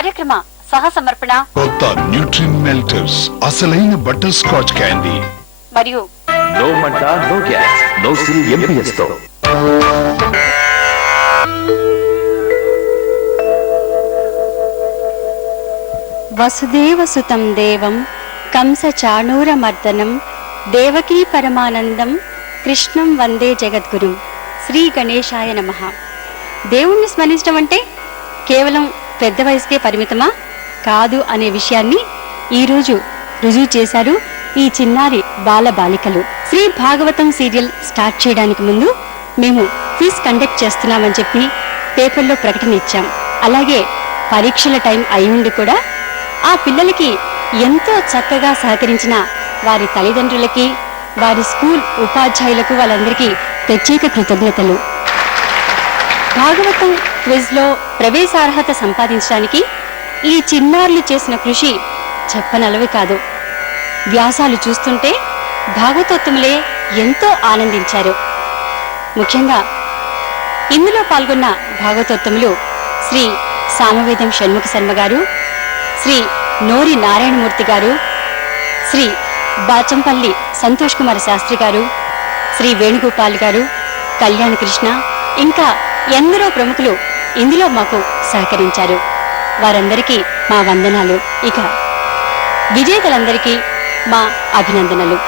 కార్యక్రమ సహ సమర్పణ కొత్త న్యూట్రిన్ మెల్టర్స్ అసలైన బటర్ స్కాచ్ క్యాండీ మరియు నో మంట నో గ్యాస్ నో సిల్ ఎంపీఎస్ తో వసుదేవసుతం దేవం కంస చాణూరమర్దనం దేవకీ పరమానందం కృష్ణం వందే జగద్గురుం. శ్రీ గణేశాయ నమః. దేవుణ్ణి స్మరించడం అంటే కేవలం పెద్ద వయసుకే పరిమితమా? కాదు అనే విషయాన్ని ఈరోజు రుజువు చేశారు ఈ చిన్నారి బాల బాలికలు. శ్రీ భాగవతం సీరియల్ స్టార్ట్ చేయడానికి ముందు మేము క్విజ్ కండక్ట్ చేస్తున్నామని చెప్పి పేపర్లో ప్రకటన ఇచ్చాం. అలాగే పరీక్షల టైం అయి ఉండి కూడా ఆ పిల్లలకి ఎంతో చక్కగా సహకరించిన వారి తల్లిదండ్రులకి, వారి స్కూల్ ఉపాధ్యాయులకు, వాళ్ళందరికీ ప్రత్యేక కృతజ్ఞతలు. భాగవతం క్విజ్లో ప్రవేశార్హత సంపాదించడానికి ఈ చిన్నారులు చేసిన కృషి చెప్పనలవి కాదు. వ్యాసాలు చూస్తుంటే భాగవతోత్తములే ఎంతో ఆనందించారు. ముఖ్యంగా ఇందులో పాల్గొన్న భాగవతోత్తములు శ్రీ సామవేదం షణ్ముఖ శర్మ గారు, శ్రీ నోరి నారాయణమూర్తి గారు, శ్రీ బాచంపల్లి సంతోష్ కుమార్ శాస్త్రి గారు, శ్రీ వేణుగోపాల్ గారు, కళ్యాణ కృష్ణ, ఇంకా ఎందరో ప్రముఖులు ఇందులో మాకు సహకరించారు. వారందరికీ మా వందనాలు. ఇక విజేతలందరికీ మా అభినందనలు.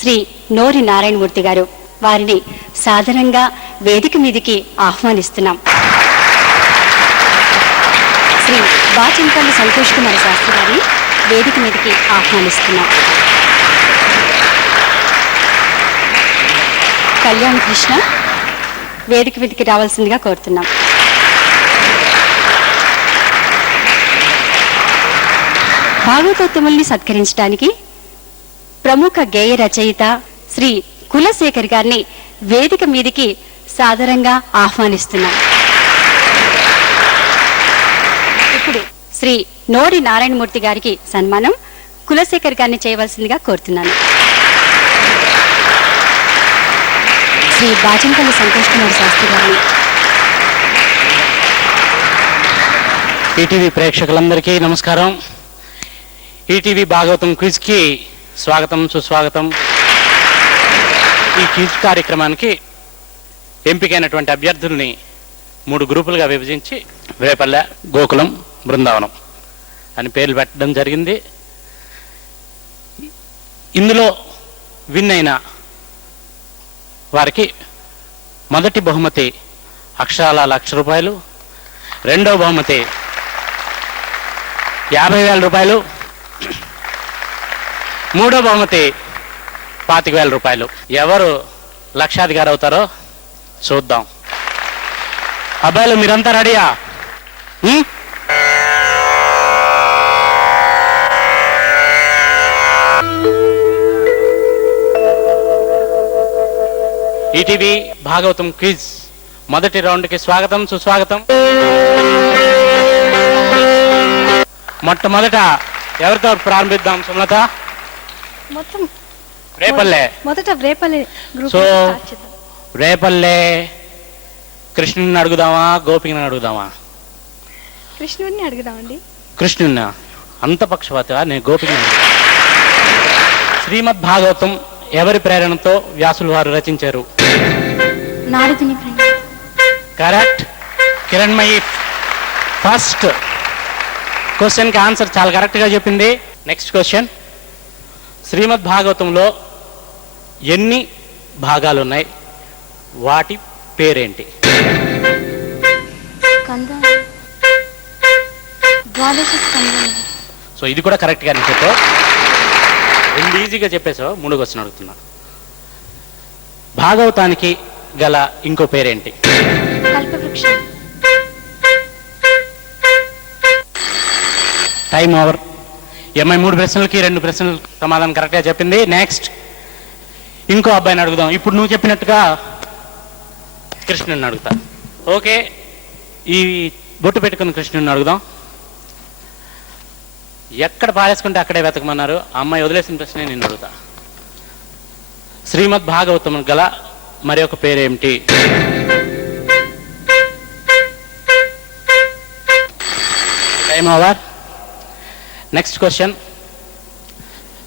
శ్రీ నోరి నారాయణమూర్తి గారు, వారిని సాధారణంగా వేదిక మీదికి ఆహ్వానిస్తున్నాం. శ్రీ బాచంపల్లి సంతోష్ కుమార్ శాస్త్రి గారిని వేదిక మీదకి ఆహ్వానిస్తున్నాం. కళ్యాణ్ కృష్ణ వేదిక మీదకి రావాల్సిందిగా కోరుతున్నాం. భాగవతోత్తముల్ని సత్కరించడానికి ప్రముఖ గేయ రచయిత శ్రీ కులశేఖర్ గారిని వేదిక మీదికి సాదరంగా ఆహ్వానిస్తున్నాం. ఇప్పుడు శ్రీ నోరి నారాయణమూర్తి గారికి సన్మానం కులశేఖర్ గారిని చేయవలసిందిగా కోరుతున్నాను. శ్రీ బాచంపల్లి సంతోష్ కుమార్ శాస్త్రి గారిని. ఈటీవీ ప్రేక్షకులందరికీ నమస్కారం. ఈటీవీ భాగవతం క్విజ్కి స్వాగతం, సుస్వాగతం. ఈ క్విజ్ కార్యక్రమానికి ఎంపికైనటువంటి అభ్యర్థుల్ని 3 గ్రూపులుగా విభజించి రేపల్లె, గోకులం, బృందావనం అని పేర్లు పెట్టడం జరిగింది. ఇందులో విన్ అయిన వారికి మొదటి బహుమతి అక్షరాల ₹1,00,000, రెండవ బహుమతి ₹50,000, మూడో బహుమతి ₹25,000. ఎవరు లక్షాధికారి అవుతారో చూద్దాం. అబ్బాయిలు మీరంతా రెడీయా? ఈటీవీ భాగవతం క్విజ్ మొదటి రౌండ్కి స్వాగతం, సుస్వాగతం. మొట్టమొదట ఎవరితో ప్రారంభిద్దాం సుమలత? రేపల్లె. సో రేపల్లె కృష్ణుని అడుగుదామా, గోపికని అడుగుదామా? కృష్ణుడిని అడుగుదామండి. కృష్ణున్నా? అంత పక్షపాతవా? నేను గోపికని. శ్రీమద్ భాగవతం ఎవరి ప్రేరణతో వ్యాసులు వారు రచించారు? నారదుని. కరెక్ట్. కిరణ్మయి ఫస్ట్ క్వశ్చన్కి ఆన్సర్ చాలా కరెక్ట్గా చెప్పింది. నెక్స్ట్ క్వశ్చన్, శ్రీమద్ భాగవతంలో ఎన్ని భాగాలు ఉన్నాయి? వాటి పేరేంటి? సో ఇది కూడా కరెక్ట్గా నేను చెప్పావు. 2 ఈజీగా చెప్పేసావు. 3 క్వశ్చన్ అడుగుతున్నా. భాగవతానికి గల ఇంకో పేరేంటి? Time over. ఎంఐ 3 ప్రశ్నలకి 2 ప్రశ్నలు సమాధానం కరెక్ట్గా చెప్పింది. నెక్స్ట్ ఇంకో అబ్బాయిని అడుగుదాం. ఇప్పుడు నువ్వు చెప్పినట్టుగా కృష్ణుని అడుగుతా. ఓకే, ఈ బొట్టు పెట్టుకున్న కృష్ణుని అడుగుదాం. ఎక్కడ పారేసుకుంటే అక్కడే వెతకమన్నారు. అమ్మాయి వదిలేసిన ప్రశ్నే నేను అడుగుతా. శ్రీమద్ భాగవతం గల మరి ఒక పేరేమిటి? Time over. Next question.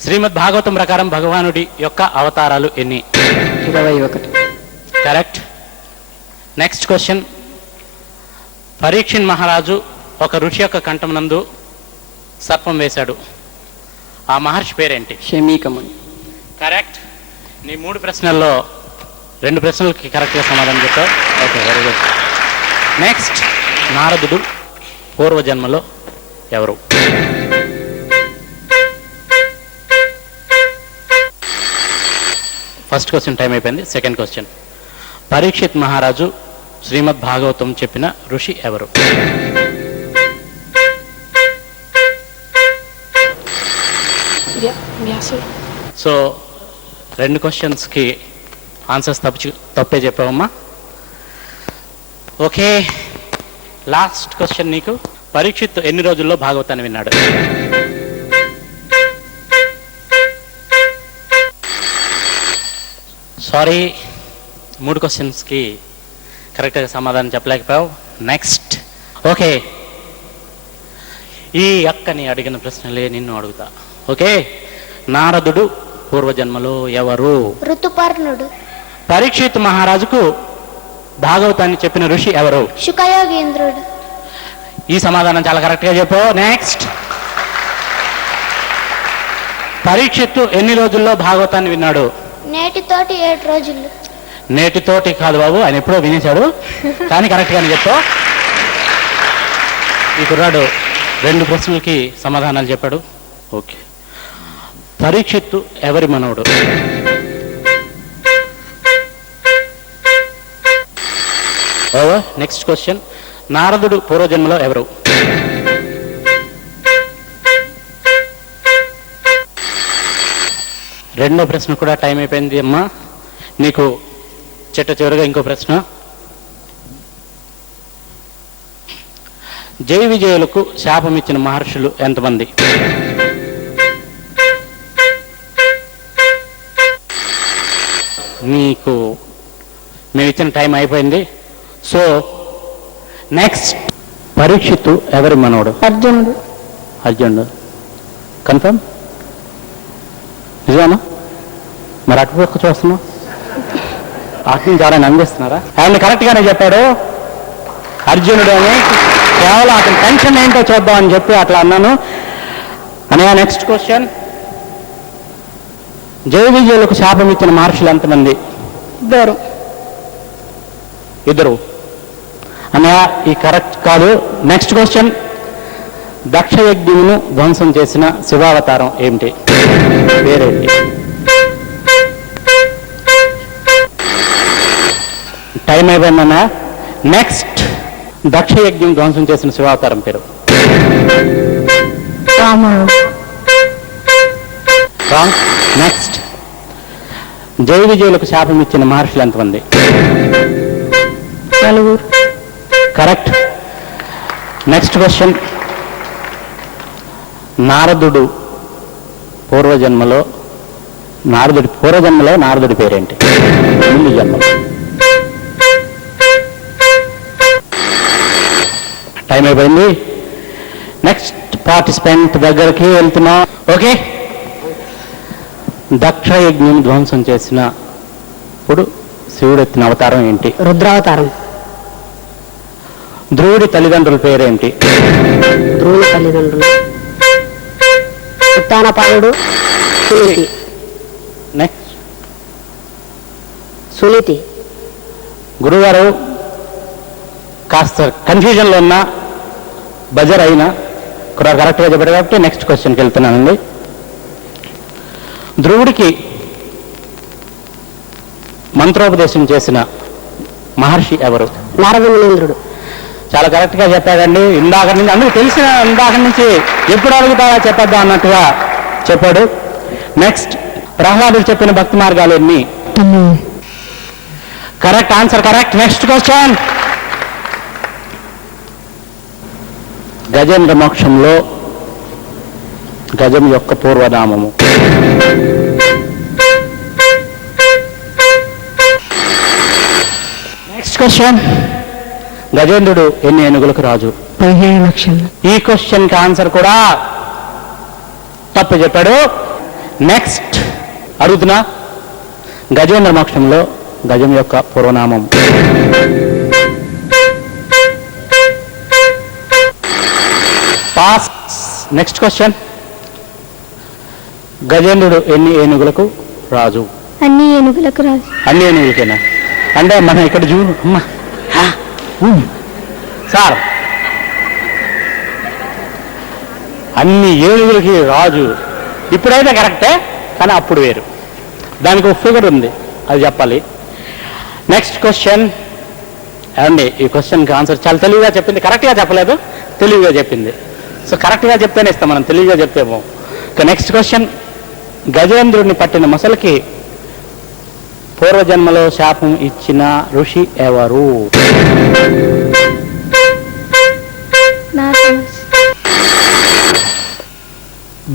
Srimad Bhagavatam ప్రకారం భగవానుడి యొక్క అవతారాలు ఎన్ని? 21. కరెక్ట్. Next question. పరీక్షిత్ మహారాజు ఒక ఋషి యొక్క కంఠం నందు సర్పం వేశాడు. ఆ మహర్షి పేరేంటి? శమీకముని. కరెక్ట్. నీ 3 ప్రశ్నల్లో 2 ప్రశ్నలకి కరెక్ట్గా సమాధానం చెప్పావు. Okay, very good. నెక్స్ట్. నారదుడు పూర్వజన్మలో ఎవరు? ఫస్ట్ క్వశ్చన్ టైం అయిపోయింది. Second question. పరీక్షిత్ మహారాజు శ్రీమద్ భాగవతం చెప్పిన ఋషి ఎవరు? వ్యాసుడు. సో 2 క్వశ్చన్స్కి ఆన్సర్స్ తప్పే చెప్పావమ్మా. ఓకే, లాస్ట్ క్వశ్చన్ నీకు. పరీక్షిత్ ఎన్ని రోజుల్లో భాగవతాన్ని విన్నాడు? సారీ, 3 క్వశ్చన్స్కి కరెక్ట్గా సమాధానం చెప్పలేకపోయావు. నెక్స్ట్. ఓకే, ఈ అక్కని అడిగిన ప్రశ్నలే నిన్ను అడుగుతా. ఓకే, నారదుడు పూర్వజన్మలో ఎవరు? ఋతుపర్ణుడు. పరీక్షిత్ మహారాజుకు భాగవతాన్ని చెప్పిన ఋషి ఎవరు? శుకయోగీంద్రుడు. ఈ సమాధానం చాలా కరెక్ట్గా చెప్పు. నెక్స్ట్. పరీక్షిత్తు ఎన్ని రోజుల్లో భాగవతాన్ని విన్నాడు? నేటితోటి 7 రోజులు. నేటితోటి కాదు బాబు, ఆయన ఎప్పుడో వినేశాడు, కానీ కరెక్ట్గానే చెప్పు. ఈ కుర్రాడు 2 ప్రశ్నలకి సమాధానాలు చెప్పాడు. ఓకే, పరీక్షిత్తు ఎవరి మనవుడు? ఓవర్. Next question. నారదుడు పూర్వజన్మలో ఎవరు? రెండో ప్రశ్న కూడా టైం అయిపోయింది అమ్మా. నీకు చివరిగా ఇంకో ప్రశ్న. జై విజయులకు శాపం ఇచ్చిన మహర్షులు ఎంతమంది? నీకు మేము ఇచ్చిన టైం అయిపోయింది. So next. పరీక్షిత్తు ఎవరి మనవడు? అర్జునుడు. అర్జునుడు. కన్ఫర్మ్? నిజమా? మరి అటుపక్క చూస్తున్నావు, అటు నుంచి ఎవరైనా అందిస్తున్నారా? ఆయన కరెక్ట్గానే చెప్పాడు, అర్జునుడు అని. కేవలం అతని టెన్షన్ ఏంటో చూద్దాం అని చెప్పి అట్లా అన్నాను. అనే నెక్స్ట్ క్వశ్చన్. జై విజయులకు శాపం ఇచ్చిన మహర్షులు ఎంతమంది? 2. ఇద్దరు. అన్నయ్య ఈ కరెక్ట్ కాదు. Next question. దక్షయజ్ఞమును ధ్వంసం చేసిన శివావతారం ఏమిటి? పేరేంటి? టైం అయిపోయిందన్న. నెక్స్ట్. దక్షయజ్ఞం ధ్వంసం చేసిన శివావతారం పేరు? రాముడు. రాంగ్. నెక్స్ట్. జై విజయులకు శాపం ఇచ్చిన మహర్షులు ఎంతమంది? 4. కరెక్ట్. Next question. నారదుడు పూర్వజన్మలో నారదుడి పేరేంటి? ముందు జన్మలో. టైం అయిపోయింది. నెక్స్ట్ పార్టిసిపెంట్ దగ్గరికి వెళ్తున్నాం. ఓకే, దక్షయజ్ఞం ధ్వంసం చేసినప్పుడు శివుడు ఎత్తిన అవతారం ఏంటి? రుద్రావతారం. ధ్రువుడి తల్లిదండ్రుల పేరేంటి? ధ్రువుని తల్లిదండ్రులు ఉత్తానపాదుడు, సునీతి. నెక్స్ట్. సునీతి. గురుగారు కాస్త కన్ఫ్యూజన్లో ఉన్న బజర్ అయినా కరెక్ట్గా చెప్పారు కాబట్టి నెక్స్ట్ క్వశ్చన్కి వెళ్తున్నానండి. ధ్రువుడికి మంత్రోపదేశం చేసిన మహర్షి ఎవరు? నారద మునీంద్రుడు. చాలా కరెక్ట్గా చెప్పాడండి. ఇందాక నుంచి అందుకు తెలిసిన ఇందాక నుంచి ఎప్పుడు అడుగుతావా చెప్పొద్దా అన్నట్టుగా చెప్పాడు. నెక్స్ట్. ప్రహ్లాదుడు చెప్పిన భక్తి మార్గాలు ఎన్ని? Correct answer. Correct. Next question. Gajendra మోక్షంలో గజం యొక్క పూర్వనామము? Next question. గజేంద్రుడు ఎన్ని ఏనుగులకు రాజు? 15 లక్షలు. ఈ క్వశ్చన్ కి ఆన్సర్ కూడా తప్పు చెప్పాడు. నెక్స్ట్ అడుగుతున్నా, గజేంద్ర మోక్షంలో గజం యొక్క పూర్వనామం. పాస్. నెక్స్ట్ క్వశ్చన్, గజేంద్రుడు ఎన్ని ఏనుగులకు రాజు? అన్ని ఏనుగులకు రాజు. అన్ని ఏనుగులకేనా? అంటే మనం ఇక్కడ చూడు అమ్మా సార్, అన్ని ఏనుగులకి రాజు ఇప్పుడైతే కరెక్టే, కానీ అప్పుడు వేరు. దానికి ఒక ఫిగర్ ఉంది, అది చెప్పాలి. Next question. ఏమండి, ఈ క్వశ్చన్కి ఆన్సర్ చాలా తెలివిగా చెప్పింది. కరెక్ట్గా చెప్పలేదు, తెలివిగా చెప్పింది. సో కరెక్ట్గా చెప్తేనే ఇస్తాం మనం, తెలివిగా చెప్తేమో. ఇక నెక్స్ట్ క్వశ్చన్, గజేంద్రుడిని పట్టిన మొసలికి పూర్వజన్మలో శాపం ఇచ్చిన ఋషి ఎవరు?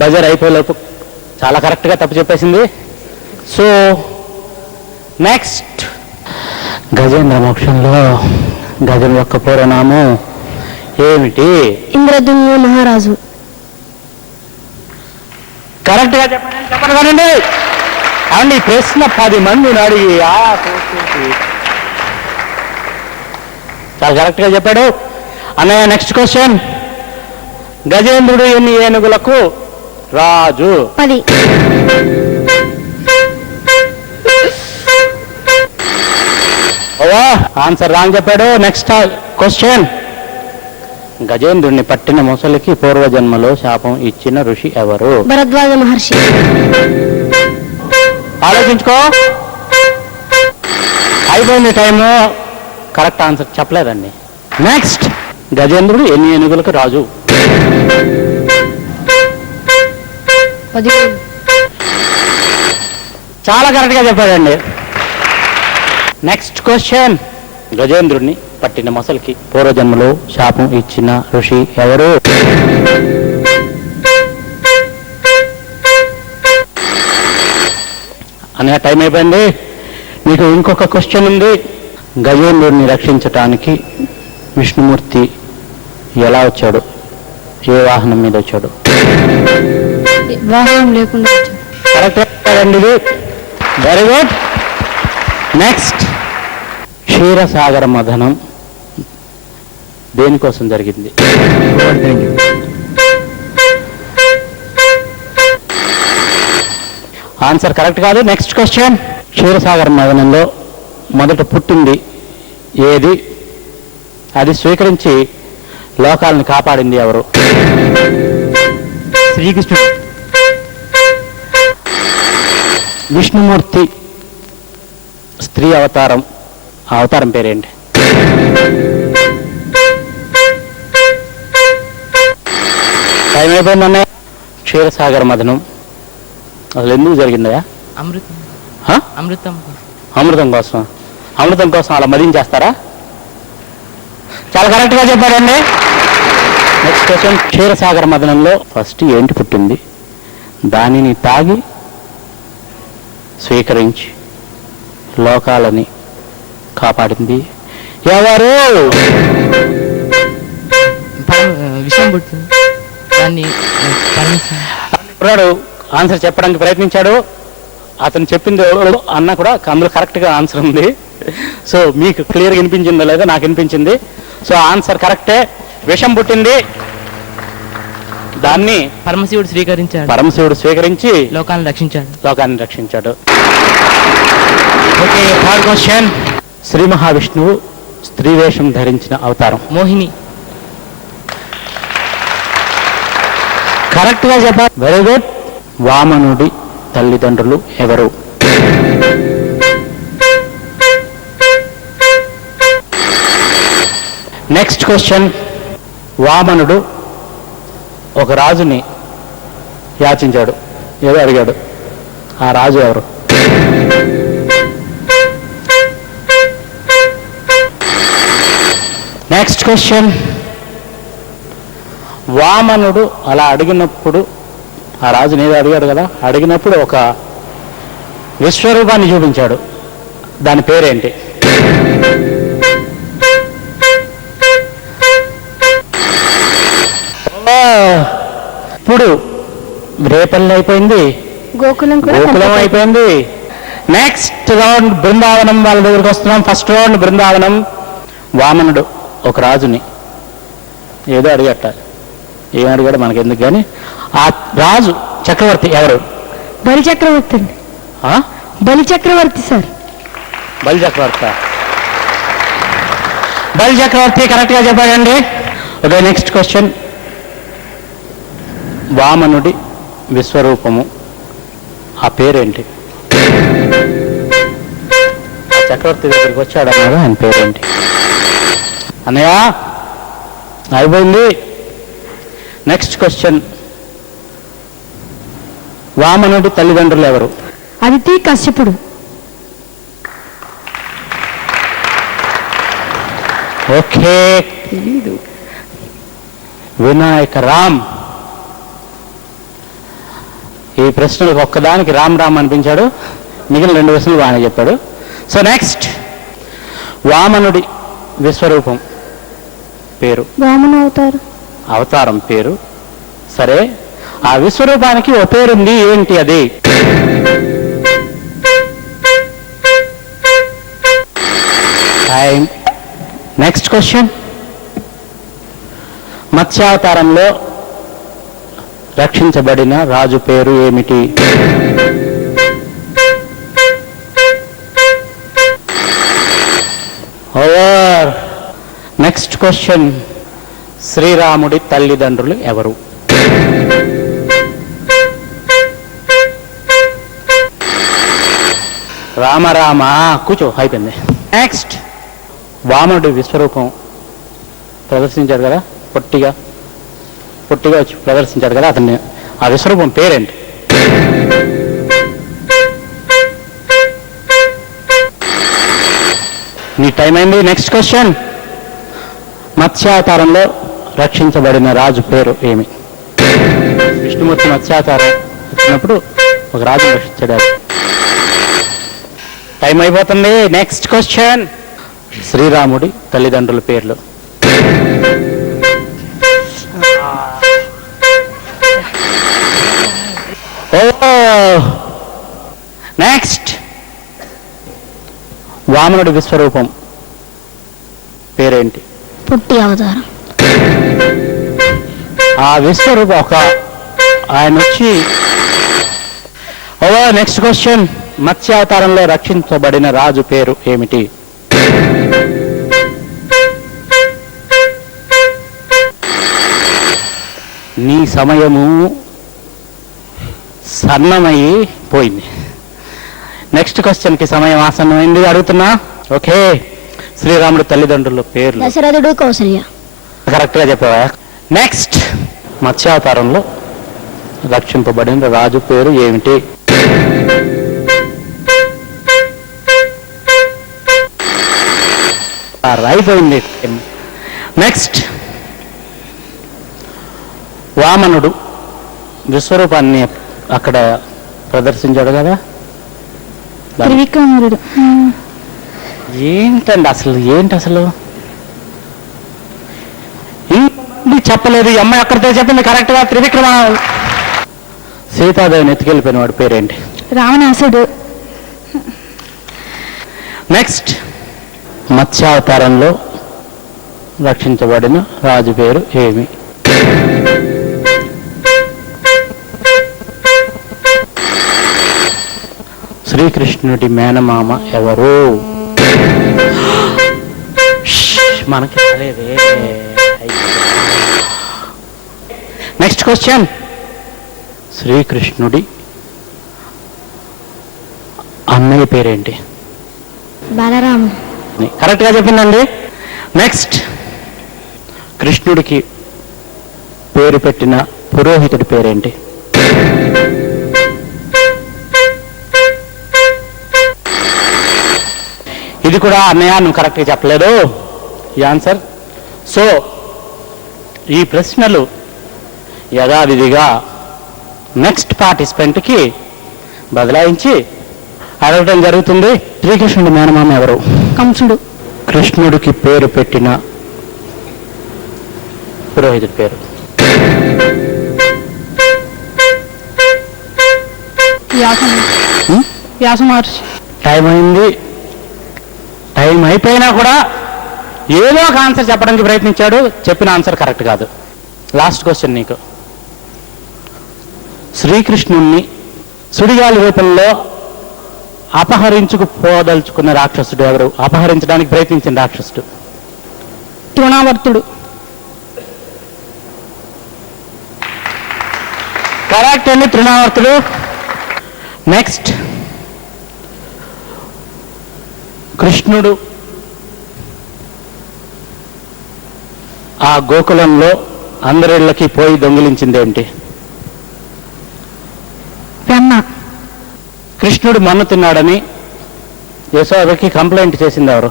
బజర్ అయిపోయేలోపు చాలా కరెక్ట్గా తప్పు చెప్పేసింది. సో నెక్స్ట్, గజేంద్ర మోక్షంలో గజం యొక్క పూర్వనామం ఏమిటి? ఇంద్రదుమ్న మహారాజు. కరెక్ట్గా చెప్పండి కానండి. అండి, ప్రశ్న 10 మందిని అడిగి ఆయా ప్రశ్నకి చాలా కరెక్ట్గా చెప్పాడు అన్నయ్య. నెక్స్ట్ క్వశ్చన్, గజేంద్రుడు ఎన్ని ఏనుగులకు రాజు? 10. ఓవా, ఆన్సర్ రాంగ్ చెప్పాడు. నెక్స్ట్ క్వశ్చన్, గజేంద్రుడిని పట్టిన మొసలికి పూర్వజన్మలో శాపం ఇచ్చిన ఋషి ఎవరు? భరద్వాజ మహర్షి. ఆలోచించుకో, అయిపోయింది టైము. కరెక్ట్ ఆన్సర్ చెప్పలేదండి. నెక్స్ట్, గజేంద్రుడు ఎన్ని ఏనుగులకు రాజు? 15. చాలా కరెక్ట్గా చెప్పాడండి. నెక్స్ట్ క్వశ్చన్, గజేంద్రుడిని పట్టిన మొసలికి పూర్వజన్మలో శాపం ఇచ్చిన ఋషి ఎవరు? అనే టైం అయిపోయింది. మీకు ఇంకొక క్వశ్చన్ ఉంది. గజేంద్రుడిని రక్షించటానికి విష్ణుమూర్తి ఎలా వచ్చాడు? ఏ వాహనం మీద వచ్చాడు? వాహనం లేకుండా. కరెక్ట్ అండి, ఇది వెరీ గుడ్. నెక్స్ట్, క్షీరసాగర మథనం దేనికోసం జరిగింది? ఆన్సర్ కరెక్ట్ కాదు. నెక్స్ట్ క్వశ్చన్, క్షీరసాగర మథనంలో మొదట పుట్టింది ఏది? అది స్వీకరించి లోకాలను కాపాడింది ఎవరు? శ్రీకృష్ణుడు. విష్ణుమూర్తి స్త్రీ అవతారం, ఆ అవతారం పేరేంటి? టైం అయిపోయిందన్నయ్య. క్షీరసాగర మథనం అసలు ఎందుకు జరిగిందయ్యా? అమృతం. హ? అమృతం. అమృతం కోసం. అమృతం కోసం అలా మదించేస్తారా? చాలా కరెక్ట్గా చెప్పారండి. నెక్స్ట్ క్వశ్చన్, క్షీరసాగర మథనంలో ఫస్ట్ ఏంటి పుట్టింది? దానిని తాగి స్వీకరించి లోకాలని కాపాడింది ఎవరు? విషయం పుట్టింది దాన్ని కుర్రాడు ఆన్సర్ చెప్పడానికి ప్రయత్నించాడు. అతను చెప్పింది అన్నా కూడా అందులో కరెక్ట్గా ఆన్సర్ ఉంది. సో మీకు క్లియర్గా వినిపించిందో లేదో నాకు వినిపించింది. సో ఆన్సర్ కరెక్టే. విషం పుట్టింది, దాన్ని పరమశివుడు స్వీకరించాడు. పరమశివుడు స్వీకరించి లోకాన్ని రక్షించాడు. ఓకే, థర్డ్ క్వశ్చన్, శ్రీ మహావిష్ణువు స్త్రీ వేషం ధరించిన అవతారం? మోహిని. కరెక్ట్గా చెప్పారు, వెరీ గుడ్. వామనుడి తల్లిదండ్రులు ఎవరు? నెక్స్ట్ క్వశ్చన్, వామనుడు ఒక రాజుని యాచించాడు, ఏదో అడిగాడు. ఆ రాజు ఎవరు? నెక్స్ట్ క్వశ్చన్, వామనుడు అలా అడిగినప్పుడు, ఆ రాజుని ఏదో అడిగాడు కదా, అడిగినప్పుడు ఒక విశ్వరూపాన్ని చూపించాడు. దాని పేరేంటి? ఇప్పుడు రేపల్లి అయిపోయింది, గోకులం కూడా గోకులం కంప్లీట్ అయిపోయింది. నెక్స్ట్ రౌండ్ బృందావనం వాళ్ళ దగ్గరికి వస్తున్నాం. First round Brindavanam. వామనుడు ఒక రాజుని ఏదో అడిగట, ఏం అడిగాడు మనకి ఎందుకు కానీ, ఆ రాజు చక్రవర్తి ఎవరు? బలి చక్రవర్తి అండి. ఆ? బలి చక్రవర్తి సార్. బలి చక్రవర్తి. బలి చక్రవర్తి కరెక్ట్ గా చెప్పాడండి. Okay, next question. వామనుడి విశ్వరూపము ఆ పేరేంటి? ఆ చక్రవర్తి దగ్గరికి వచ్చాడు అన్నాడు, ఆయన పేరేంటి? అన్నయ్య అయిపోయింది. Next question. వామనుడి తల్లిదండ్రులు ఎవరు? అదితి కశ్యపుడు. ఓకే, వినాయక రామ్. ఈ ప్రశ్నలకు ఒక్కదానికి రామ్ రామ్ అనిపించాడు, మిగిలిన 2 ప్రశ్నలు బాగానే చెప్పాడు. సో నెక్స్ట్, వామనుడి విశ్వరూపం పేరు? వామన అవతారం. అవతారం పేరు. సరే, ఆ విశ్వరూపానికి ఓ పేరుంది, ఏంటి అది? Next question. మత్స్యావతారంలో రక్షించబడిన రాజు పేరు ఏమిటి? ఓవర్. Next question. శ్రీరాముడి తల్లిదండ్రులు ఎవరు? రామరామ. కూర్చో, అయిపోయింది. నెక్స్ట్, వామనుడి విశ్వరూపం ప్రదర్శించాడు కదా, పొట్టిగా వచ్చి ప్రదర్శించాడు కదా, అతన్ని ఆ విశ్వరూపం పేరేంటి? నీ టైం అయింది. Next question. మత్స్యావతారంలో రక్షించబడిన రాజు పేరు ఏమి? విష్ణుమూర్తి మత్స్యావతారం వచ్చినప్పుడు ఒక రాజును రక్షించాడు. టైం అయిపోతుంది. Next question. శ్రీరాముడి తల్లిదండ్రుల పేర్లు? నెక్స్ట్, వామనుడి విశ్వరూపం పేరేంటి? పుట్టి అవతారం. ఆ విశ్వరూపం ఆయన వచ్చి. Next question. మత్స్యావతారంలో రక్షించబడిన రాజు పేరు ఏమిటి? నీ సమయము సన్నమయ్యి పోయింది. నెక్స్ట్ క్వశ్చన్కి సమయం ఆసన్నమైంది, అడుగుతున్నా. ఓకే, శ్రీరాముడి తల్లిదండ్రుల పేర్లు? దశరథుడు, కౌసల్య. కరెక్ట్గా చెప్పావా? నెక్స్ట్, మత్స్యావతారంలో రక్షింపబడిన రాజు పేరు ఏమిటి? అయిపోయింది. నెక్స్ట్, వామనుడు విశ్వరూపాన్ని అక్కడ ప్రదర్శించాడు కదా, త్రివిక్రముడు. ఏంటండి అసలు చెప్పలేదు. ఈ అమ్మాయి అక్కడితో చెప్పింది కరెక్ట్గా. త్రివిక్రమ. సీతాదేవిని ఎత్తుకెళ్ళిపోయిన వాడు పేరేంటి? రావణాసుడు. నెక్స్ట్, మత్స్యావతారంలో రక్షించబడిన రాజు పేరు ఏమి? శ్రీకృష్ణుడి మేనమామ ఎవరు? మనకి రాలేదే. Next question. శ్రీకృష్ణుడి అన్నయ్య పేరేంటి? బలరాముడు. కరెక్ట్గా చెప్పిందండి. నెక్స్ట్, కృష్ణుడికి పేరు పెట్టిన పురోహితుడి పేరేంటి? ఇది కూడా అన్నయ్య నువ్వు కరెక్ట్గా చెప్పలేదు ఈ ఆన్సర్. సో ఈ ప్రశ్నలు యథావిధిగా నెక్స్ట్ పార్టిసిపెంట్కి బదలాయించి అడగడం జరుగుతుంది. శ్రీకృష్ణుడి మేనమామ ఎవరు? కంసుడు. కృష్ణుడికి పేరు పెట్టిన పురోహితుడి పేరు? వ్యాసం వ్యాస మహర్షి. టైం అయింది. టైం అయిపోయినా కూడా ఏదో ఒక ఆన్సర్ చెప్పడానికి ప్రయత్నించాడు. చెప్పిన ఆన్సర్ కరెక్ట్ కాదు. లాస్ట్ క్వశ్చన్ నీకు. శ్రీకృష్ణుణ్ణి సుడిగాలి రూపంలో అపహరించుకుపోదలుచుకున్న రాక్షసుడు ఎవరు? అపహరించడానికి ప్రయత్నించిన రాక్షసుడు. తృణావర్తుడు. కరెక్ట్ అండి, తృణావర్తుడు. నెక్స్ట్, కృష్ణుడు ఆ గోకులంలో అందరిళ్ళకి పోయి దొంగిలించిందేంటి? వెన్న. కృష్ణుడు మన్ను తిన్నాడని యశోదకి కంప్లైంట్ చేసింది ఎవరు?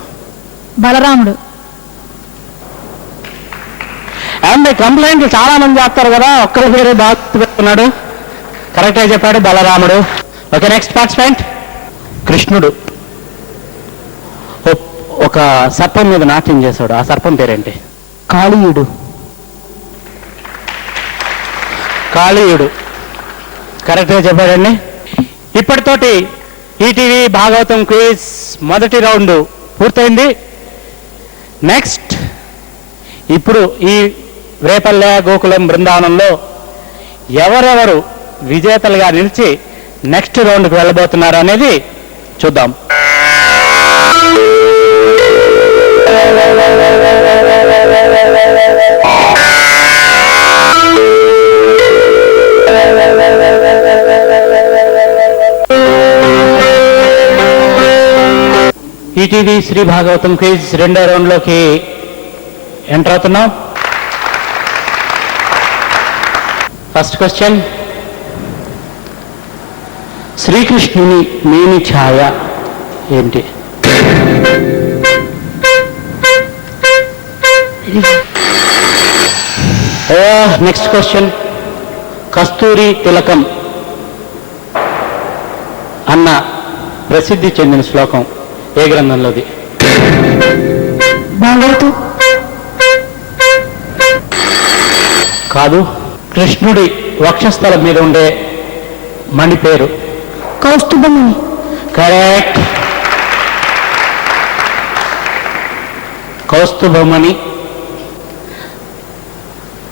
బలరాముడు. అండ్ కంప్లైంట్ చాలా మంది చేస్తారు కదా, ఒక్కరి పేరు బాగా పెట్టుకున్నాడు. కరెక్ట్గా చెప్పాడు, బలరాముడు. Okay, next participant. కృష్ణుడు ఒక సర్పం మీద నాట్యం చేశాడు. ఆ సర్పం పేరేంటి? కాళీయుడు. కాళీయుడు కరెక్ట్గా చెప్పాడండి. ఇప్పటితోటి ఈటీవీ భాగవతం క్విజ్ మొదటి రౌండ్ పూర్తయింది. నెక్స్ట్, ఇప్పుడు ఈ రేపల్లె గోకులం బృందావనంలో ఎవరెవరు విజేతలుగా నిలిచి నెక్స్ట్ రౌండ్కి వెళ్ళబోతున్నారు అనేది చూద్దాం. ఈటీవీ శ్రీ భాగవతం క్విజ్ రెండో రౌండ్లోకి ఎంటర్ అవుతున్నాం. ఫస్ట్ క్వశ్చన్, శ్రీకృష్ణుని మేని ఛాయ ఏంటి? నెక్స్ట్ క్వశ్చన్, కస్తూరి తిలకం అన్న ప్రసిద్ధి చెందిన శ్లోకం ఏ గ్రంథంలోది? భాగవతం. కాదు. కృష్ణుడి వక్షస్థలం మీద ఉండే మణి పేరు? కౌస్తుభముని. కరెక్ట్, కౌస్తుభమణి.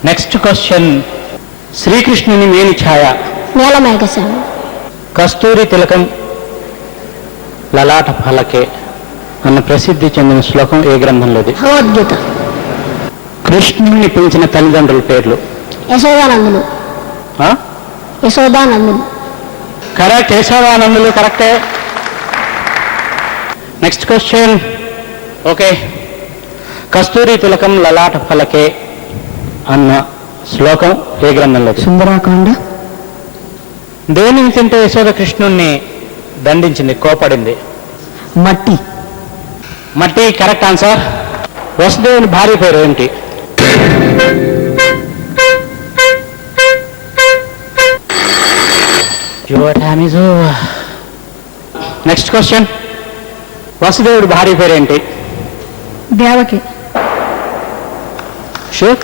నెక్స్ట్ క్వశ్చన్, శ్రీకృష్ణుని మేని ఛాయ? నీలమేఘశ్యామం. కస్తూరి తిలకం లలాట ఫలకే అన్న ప్రసిద్ధి చెందిన శ్లోకం ఏ గ్రంథంలోది? భగవద్గీత. కృష్ణుని పిలిచిన తల్లిదండ్రుల పేర్లు? యశోదానందులు. యశోదానందులు. కరెక్ట్, యశోదానందులు కరెక్టే. నెక్స్ట్ క్వశ్చన్, ఓకే, కస్తూరి తిలకం లలాట ఫలకే అన్న శ్లోకం ఏ గ్రంథంలోది? సుందరాకాండ. దేనిని తింటే యశోద కృష్ణుణ్ణి దండించింది, కోపడింది? మట్టి. మట్టి కరెక్ట్ ఆన్సర్. వసుదేవుని భార్య పేరు ఏంటి? నెక్స్ట్ క్వశ్చన్, వసుదేవుడి భార్య పేరేంటి? దేవకి. షూర్.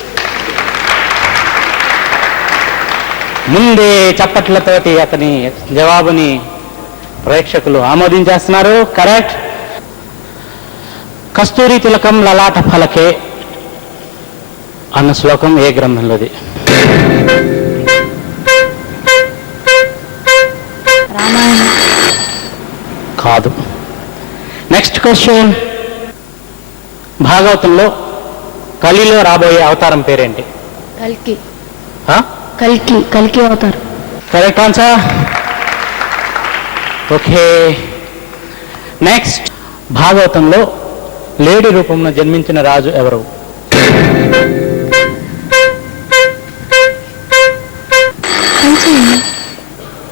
ముందే చప్పట్లతోటి అతని జవాబుని ప్రేక్షకులు ఆమోదించేస్తున్నారు. కరెక్ట్. కస్తూరి తిలకం లలాట ఫలకే అన్న శ్లోకం ఏ గ్రంథంలోది? రామాయణం. కాదు. నెక్స్ట్ క్వశ్చన్, భాగవతంలో కలిలో రాబోయే అవతారం పేరేంటి? కల్కి. కల్కి. కల్కి అవతారం. Correct answer. ఓకే, నెక్స్ట్, భాగవతంలో లేడి రూపంలో జన్మించిన రాజు ఎవరు?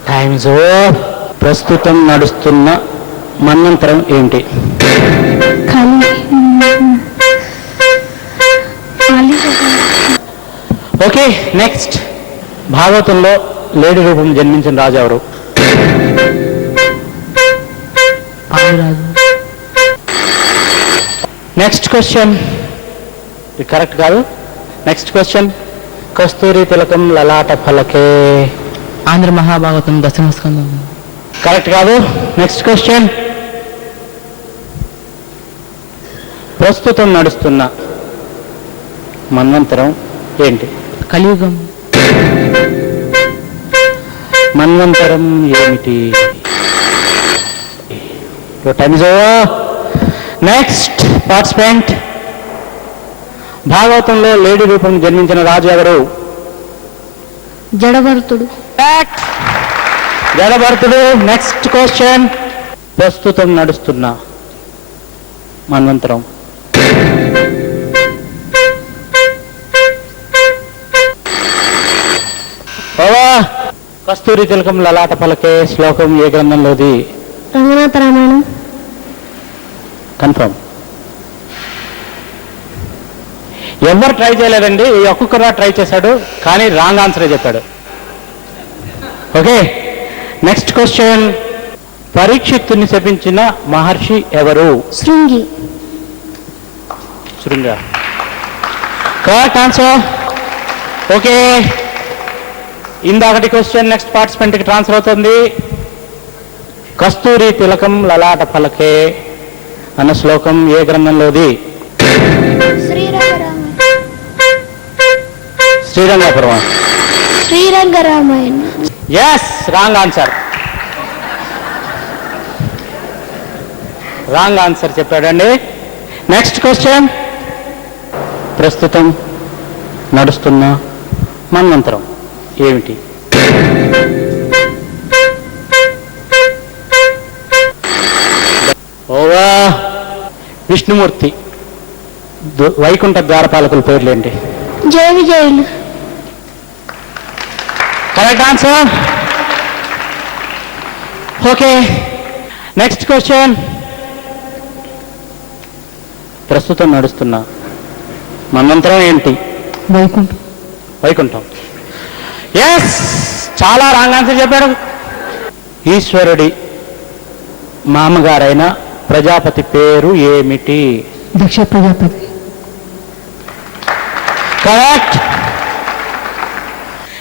Times over. ప్రస్తుతం నడుస్తున్న మన్వంతరం ఏంటి? ఓకే, నెక్స్ట్, భాగవతంలో లేడి రూపం జన్మించిన రాజు ఎవరు? నెక్స్ట్ క్వశ్చన్, ఇది కరెక్ట్ కాదు. నెక్స్ట్ క్వశ్చన్, కస్తూరి తిలకం లలాట ఫలకే. ఆంధ్ర మహాభాగవతం దశమ స్కందం. కరెక్ట్ కాదు. Next question. ప్రస్తుతం నడుస్తున్న మన్వంతరం ఏంటి? కలియుగం. మన్వంతరం ఏమిటి? Time is over. Next participant. భాగవతంలో లేడీ రూపం జన్మించిన రాజు ఎవరు? జడభరతుడు. జడభరతుడు. Next question. ప్రస్తుతం నడుస్తున్న మన్వంతరం. కస్తూరి తిలకం లలాట పలకే శ్లోకం ఏ గ్రంథంలోది? రంగనాథ రామాయణం. కన్ఫర్మ్. ఎవరు ట్రై చేయలేదండి, ఒక్కొక్కరు ట్రై చేశాడు కానీ రాంగ్ ఆన్సరే చెప్పాడు. ఓకే. Next question. పరీక్షిత్తుని శపించిన మహర్షి ఎవరు? శృంగి. శృంగ. Correct answer. ఓకే. ఇందాకటి క్వశ్చన్ నెక్స్ట్ పార్టిసిపెంట్కి ట్రాన్స్ఫర్ అవుతుంది. కస్తూరి తిలకం లలాట పలకే అన్న శ్లోకం ఏ గ్రంథంలోది? శ్రీరంగపురం. శ్రీరంగరామాయణ. Yes, wrong answer. Wrong answer చెప్పాడండి. Next question. ప్రస్తుతం నడుస్తున్న మన్వంతరం ఏమిటి? ఓవా. విష్ణుమూర్తి వైకుంఠ ద్వారపాలకుల పేర్లేంటి? జయ విజయులు. Correct answer. Okay. Next question. ప్రస్తుతం నడుస్తున్న మన్వంతరం ఏంటి? వైకుంఠం. వైకుంఠం. ఎస్, చాలా రాంగ్ ఆన్సర్ చెప్పాడు. ఈశ్వరుడి మామగారైన ప్రజాపతి పేరు ఏమిటి? దక్ష ప్రజాపతి. కరెక్ట్.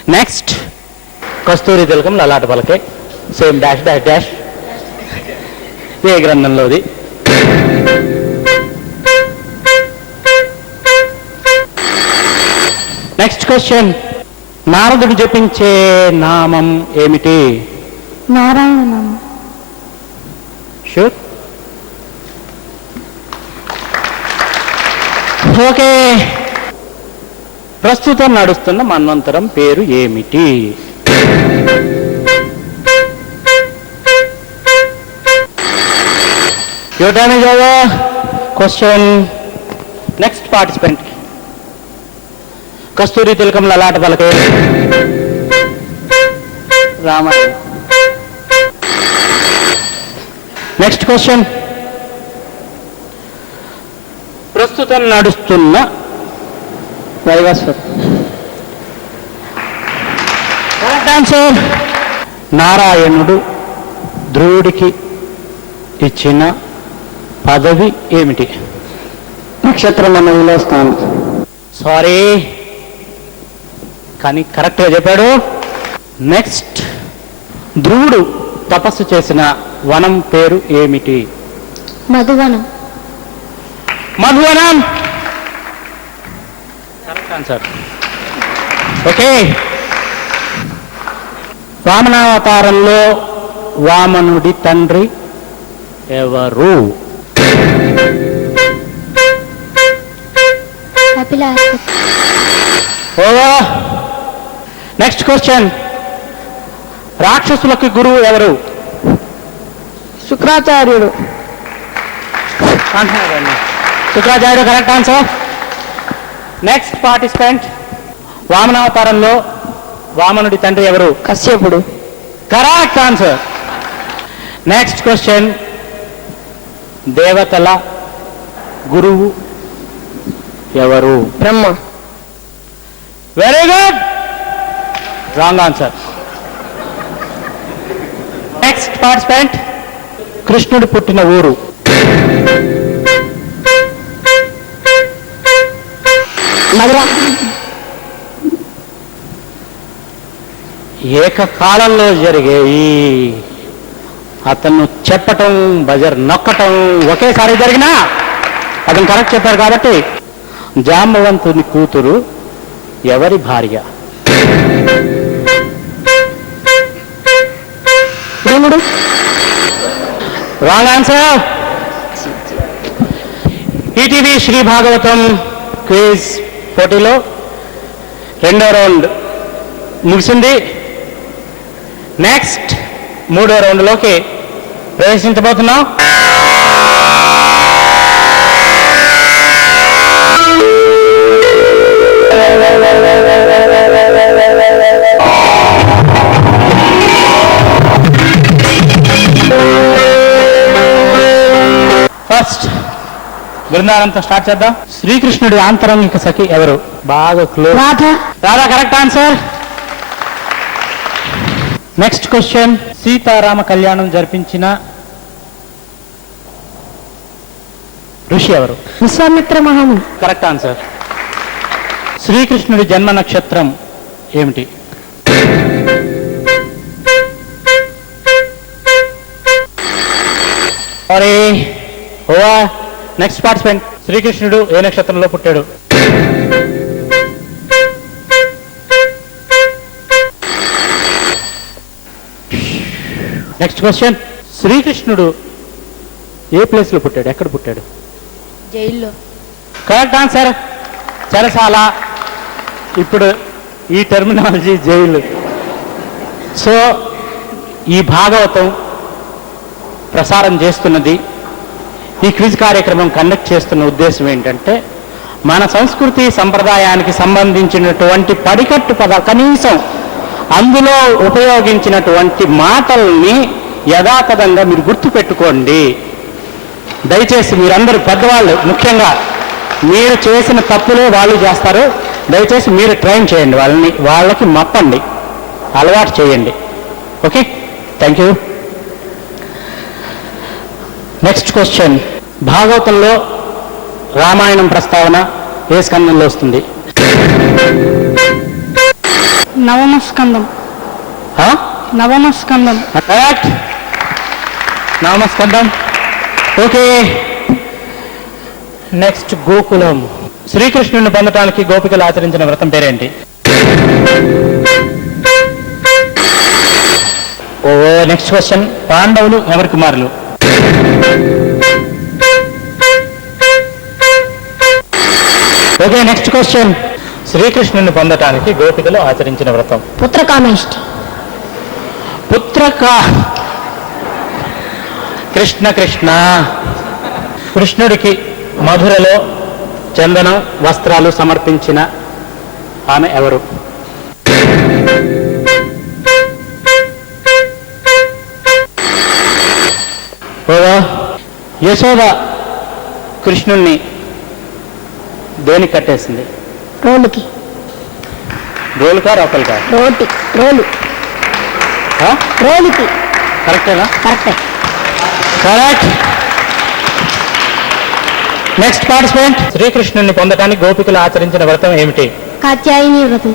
నెక్స్ట్. కస్తూరి తిలకం లలాట పలకే సేమ్ డాష్ డాష్ డాష్ ఏ గ్రంథంలోది? Next question. నారదుడు జపించే నామం ఏమిటి? నారాయణ నామం. షూర్. ఓకే. ప్రస్తుతం నడుస్తున్న మన్వంతరం పేరు ఏమిటి? Your time is over. Question next participant. కస్తూరి తిలకం లలాట పలకే రామాయణం. Next question. ప్రస్తుతం నడుస్తున్న వైవస్వతం. Correct answer. నారాయణుడు ధ్రువుడికి ఇచ్చిన పదవి ఏమిటి? నక్షత్ర మండలిలో స్థానం. సారీ కానీ కరెక్ట్గా చెప్పాడు. నెక్స్ట్. ధ్రువుడు తపస్సు చేసిన వనం పేరు ఏమిటి? Madhuvanam. Madhuvanam. Correct answer. Okay. వామనావతారంలో వామనుడి తండ్రి ఎవరు? కపిలాస్తి. ఓవా. Next question. రాక్షసులకి గురువు ఎవరు? శుక్రాచార్యుడు. శుక్రాచార్యుడు కరెక్ట్ ఆన్సర్. Next participant. వామనావతారంలో వామనుడి తండ్రి ఎవరు? కశ్యపుడు. Correct answer. Next question. దేవతల గురువు ఎవరు? Brahma. Very good. Wrong answer. Next participant. కృష్ణుడు పుట్టిన ఊరు? మధుర. ఏకకాలంలో జరిగే ఈ అతను చెప్పటం బజర్ నొక్కటం ఒకేసారి జరిగినా అతను కరెక్ట్ చెప్పారు కాబట్టి జాంబవంతుని కూతురు ఎవరి భార్య? దేవుడు. Wrong answer. ETV Shri Bhagavatam quiz పోటీలో 2వ రౌండ్ ముగిసింది. నెక్స్ట్ 3వ రౌండ్లోకి ప్రవేశించబోతున్నాం. ఫస్ట్ బృందానంతో స్టార్ట్ చేద్దాం. శ్రీకృష్ణుడి ఆంతరంగిక సఖి ఎవరు? బాగా close. Radha correct answer. Next question. సీతారామ కళ్యాణం జరిపించిన ఋషి ఎవరు? విశ్వామిత్ర మహాముని. Correct answer. శ్రీకృష్ణుడి జన్మ నక్షత్రం ఏమిటి? Next participant. శ్రీకృష్ణుడు ఏ నక్షత్రంలో పుట్టాడు? Next question. శ్రీకృష్ణుడు ఏ ప్లేస్ లో పుట్టాడు? ఎక్కడ పుట్టాడు? జైల్లో. Correct answer. చెరసాల. ఇప్పుడు ఈ టెర్మినాలజీ జైలు. సో ఈ భాగవతం ప్రసారం చేస్తున్నది, ఈ క్విజ్ కార్యక్రమం కండక్ట్ చేస్తున్న ఉద్దేశం ఏంటంటే మన సంస్కృతి సంప్రదాయానికి సంబంధించినటువంటి పడికట్టు కనీసం అందులో ఉపయోగించినటువంటి మాటల్ని యథాతథంగా మీరు గుర్తుపెట్టుకోండి. దయచేసి మీరందరూ పెద్దవాళ్ళు, ముఖ్యంగా మీరు చేసిన తప్పులే వాళ్ళు చేస్తారు. దయచేసి మీరు ట్రైన్ చేయండి వాళ్ళకి మప్పండి, అలవాటు చేయండి. Okay, thank you. Next question. భాగవతంలో రామాయణం ప్రస్తావన ఏ స్కందంలో వస్తుంది? నవమ స్కందం. నవమ స్కందం. కరెక్ట్. నవమ స్కందం. ఓకే. నెక్స్ట్ గోకులం. శ్రీకృష్ణుడిని పొందటానికి గోపికలు ఆచరించిన వ్రతం పేరేంటి? Next question. పాండవులు ఎవరి కుమారులు? Okay, next question. శ్రీకృష్ణుని పొందటానికి గోపికలు ఆచరించిన వ్రతం? పుత్రకామేష్టి. కృష్ణ కృష్ణ. కృష్ణుడికి మధురలో చందనం వస్త్రాలు సమర్పించిన ఆమె ఎవరు? యశోద కృష్ణుణ్ణి దేనికి కట్టేసింది? రోలుకి. రోలుకా రోకలుకా? రోలు. రోలుకి. కరెక్టేనా? కరెక్టే. కరెక్ట్. Next participant. శ్రీకృష్ణుని పొందటానికి గోపికలు ఆచరించిన వ్రతం ఏమిటి? కాత్యాయని వ్రతం.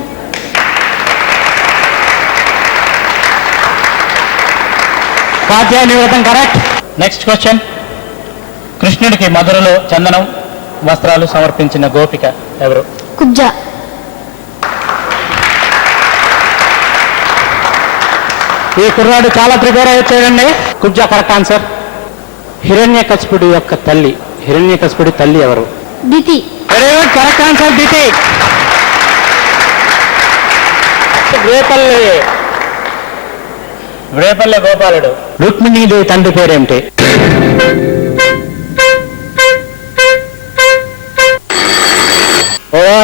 కాత్యాయని వ్రతం కరెక్ట్. Next question. కృష్ణుడికి మధురలో చందనం వస్త్రాలు సమర్పించిన గోపిక ఎవరు? కుబ్జ. ఈ కుర్రాడు చాలా ప్రిపేర్ అయ్యాడండి. Kubja correct answer. హిరణ్యకశిపుడి యొక్క తల్లి, హిరణ్యకశిపుడి తల్లి ఎవరు? Diti. Very good, correct answer. Diti. వేపల్లె గోపాలుడు. రుక్మిణీదేవి తండ్రి పేరేమిటి?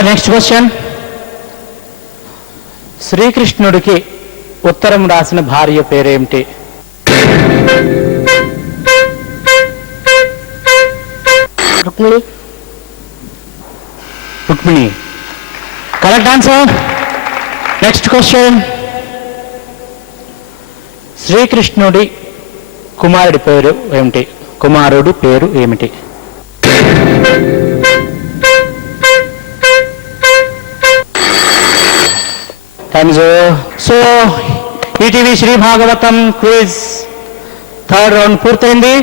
Next question. శ్రీకృష్ణుడికి ఉత్తరం రాసిన భార్య పేరేమిటి? Rukmini. Rukmini correct answer. Next question. శ్రీకృష్ణుడి కుమారుడి పేరు ఏమిటి? కుమారుడి పేరు ఏమిటి? So ETV Shri Bhagavatam quiz third round పూర్తయింది.